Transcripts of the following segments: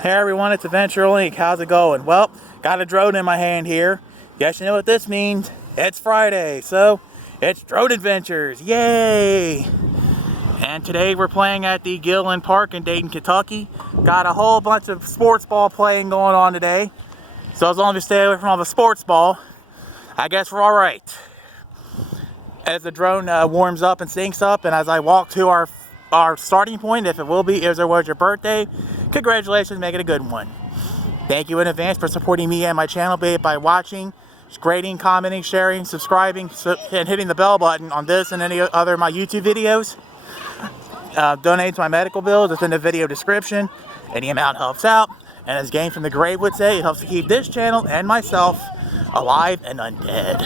Hey everyone, it's Adventure Link. How's it going? Well, got a drone in my hand here. Guess you know what this means? It's Friday, so it's drone adventures. Yay! And today we're playing at the Gill Lynn Park in Dayton, Kentucky. Got a whole bunch of sports ball playing going on today. So as long as we stay away from all the sports ball, I guess we're alright. As the drone warms up and syncs up, and as I walk to our starting point, if it was your birthday, congratulations, make it a good one. Thank you in advance for supporting me and my channel, babe, by watching, grading, commenting, sharing, subscribing, and hitting the bell button on this and any other of my YouTube videos. Donate to my medical bills, it's in the video description. Any amount helps out, and as Game from the Grave would say, it helps to keep this channel and myself alive and undead.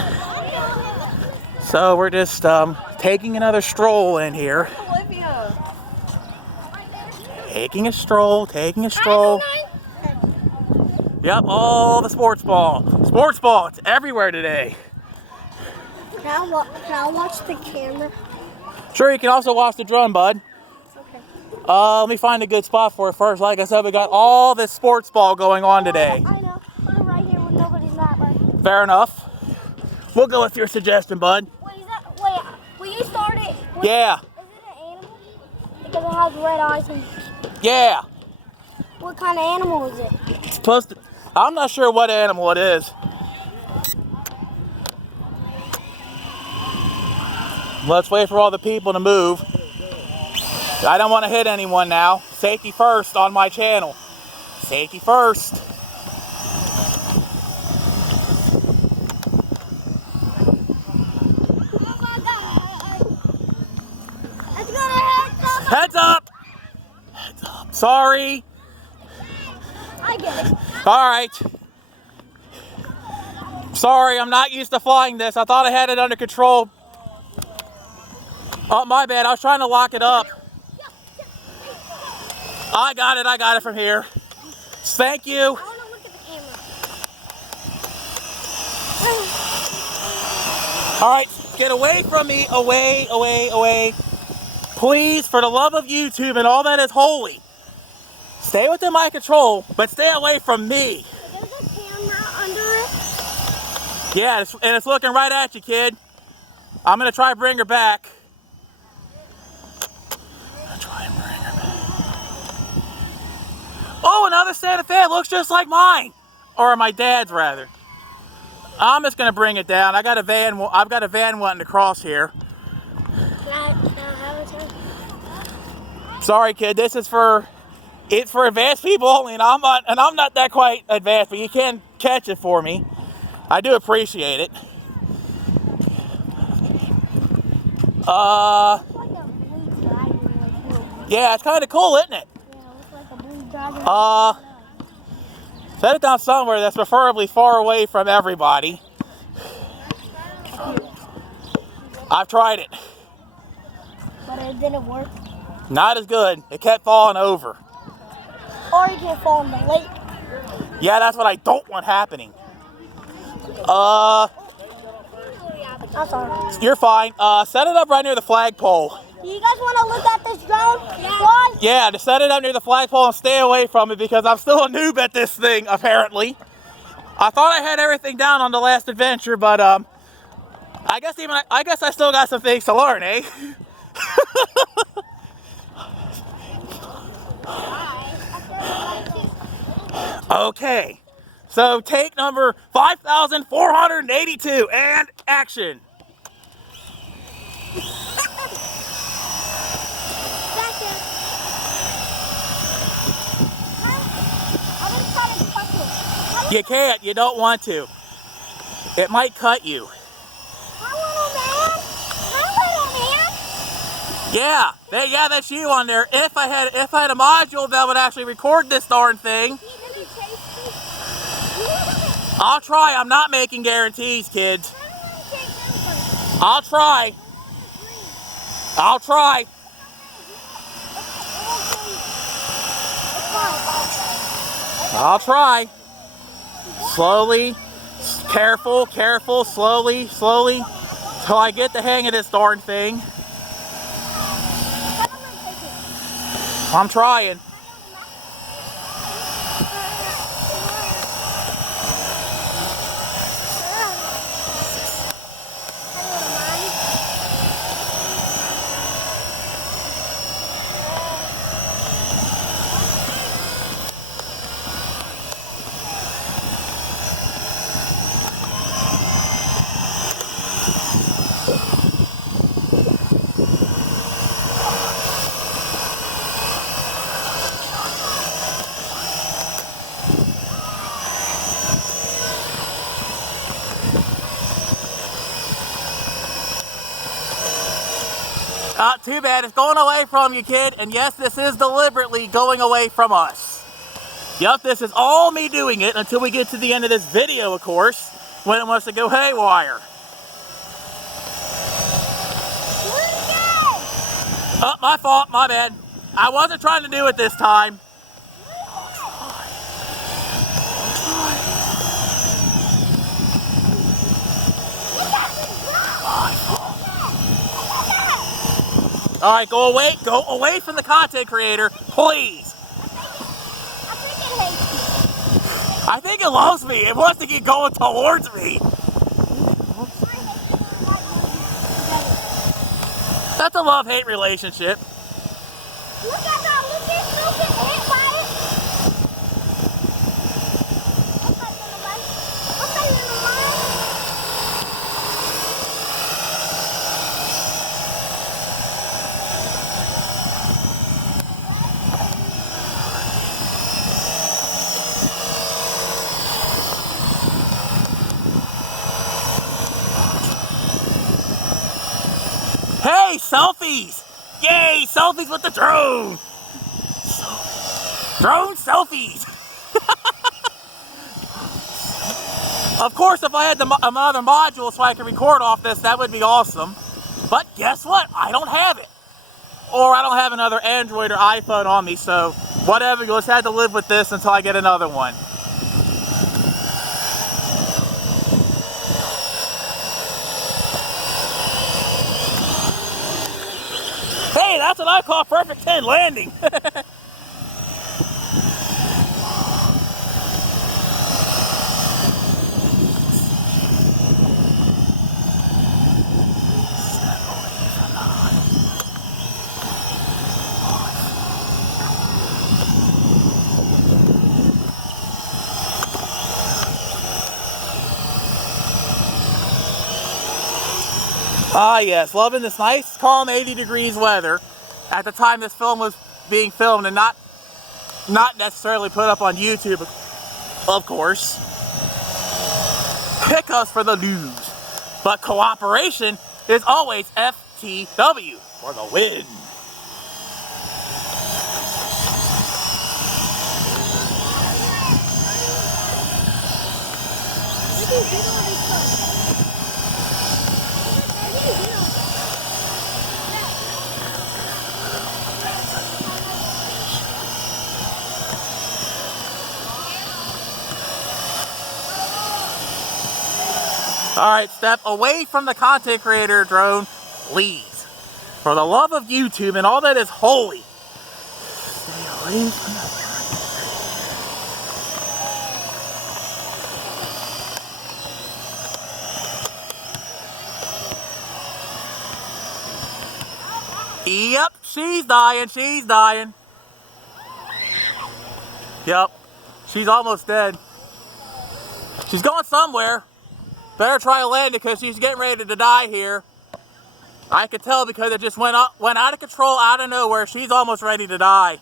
So we're just taking another stroll in here. Taking a stroll. Yep, all the sports ball. Sports ball, it's everywhere today. Can I watch the camera? Sure, you can also watch the drone, bud. Okay. Let me find a good spot for it first. Like I said, we got all this sports ball going on today. I know. Put it right here when nobody's not right. Fair enough. We'll go with your suggestion, bud. Will you start it? Yeah. Is it an animal? Because it has red eyes and... Yeah. What kind of animal is it? It's supposed to... I'm not sure what animal it is. Let's wait for all the people to move. I don't want to hit anyone now. Safety first on my channel. Safety first. Heads up! Heads up. Sorry. I get it. Alright. Sorry, I'm not used to flying this. I thought I had it under control. Oh, my bad. I was trying to lock it up. I got it from here. Thank you. I want to look at the camera. Alright, get away from me. Away. Please, for the love of YouTube and all that is holy, stay within my control, but stay away from me. There's a camera under it. Yeah, and it's looking right at you, kid. I'm going to try to bring her back. Oh, another Santa Fe. It looks just like mine. Or my dad's, rather. I'm just going to bring it down. I've got a van wanting to cross here. Can I have a turn? Sorry, kid. This is for advanced people only, and I'm not that quite advanced, but you can catch it for me. I do appreciate it. Yeah, it's kind of cool, isn't it? Set it down somewhere that's preferably far away from everybody. I've tried it. But it didn't work. Not as good. It kept falling over. Or you can fall in the lake. Yeah, that's what I don't want happening. I'm sorry. You're fine. Set it up right near the flagpole. You guys want to look at this drone? Yeah. Why? Yeah, to set it up near the flagpole and stay away from it because I'm still a noob at this thing, apparently. I thought I had everything down on the last adventure, but I guess I still got some things to learn, eh? Okay, so take number 5,482 and action. You can't. You don't want to. It might cut you. Yeah, that's you on there. If I had a module that would actually record this darn thing, I'll try. I'm not making guarantees, kids. I'll try. Slowly, careful, slowly, till I get the hang of this darn thing. I'm trying. Too bad. It's going away from you, kid. And yes, this is deliberately going away from us. Yep, this is all me doing it until we get to the end of this video, of course, when it wants to go haywire. Oh, my fault, my bad. I wasn't trying to do it this time. Alright, go away from the content creator, please. I think it loves me. It wants to get going towards me. That's a love-hate relationship. Look at that, look at hit by it. Hey, selfies! Yay, selfies with the drone! Drone selfies! Of course, if I had another module so I could record off this, that would be awesome. But guess what? I don't have it. Or I don't have another Android or iPhone on me, so whatever, you'll just have to live with this until I get another one. Hey, that's what I call perfect 10 landing. Ah yes, loving this nice, calm 80 degrees weather at the time this film was being filmed and not necessarily put up on YouTube, of course. Pick us for the news. But cooperation is always FTW for the win. Alright, step away from the content creator drone, please. For the love of YouTube and all that is holy. Stay away from the Yep, she's dying, she's dying. Yep, she's almost dead. She's going somewhere. Better try to land it because she's getting ready to die here. I could tell because it just went out of control out of nowhere. She's almost ready to die.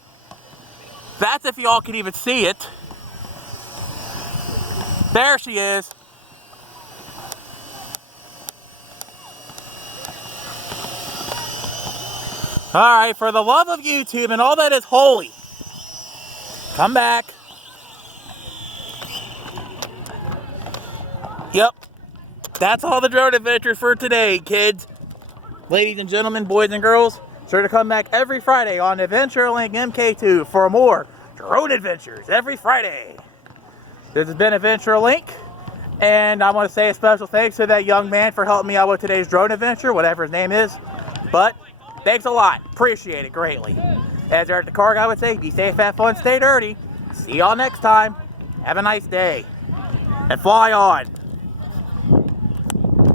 That's if y'all can even see it. There she is. Alright, for the love of YouTube and all that is holy, come back. Yep. That's all the drone adventures for today, kids. Ladies and gentlemen, boys and girls, sure to come back every Friday on AdventureLink MK2 for more drone adventures every Friday. This has been AdventureLink, and I want to say a special thanks to that young man for helping me out with today's drone adventure, whatever his name is. But thanks a lot. Appreciate it greatly. As Eric the Car Guy would say, be safe, have fun, stay dirty. See y'all next time. Have a nice day. And fly on.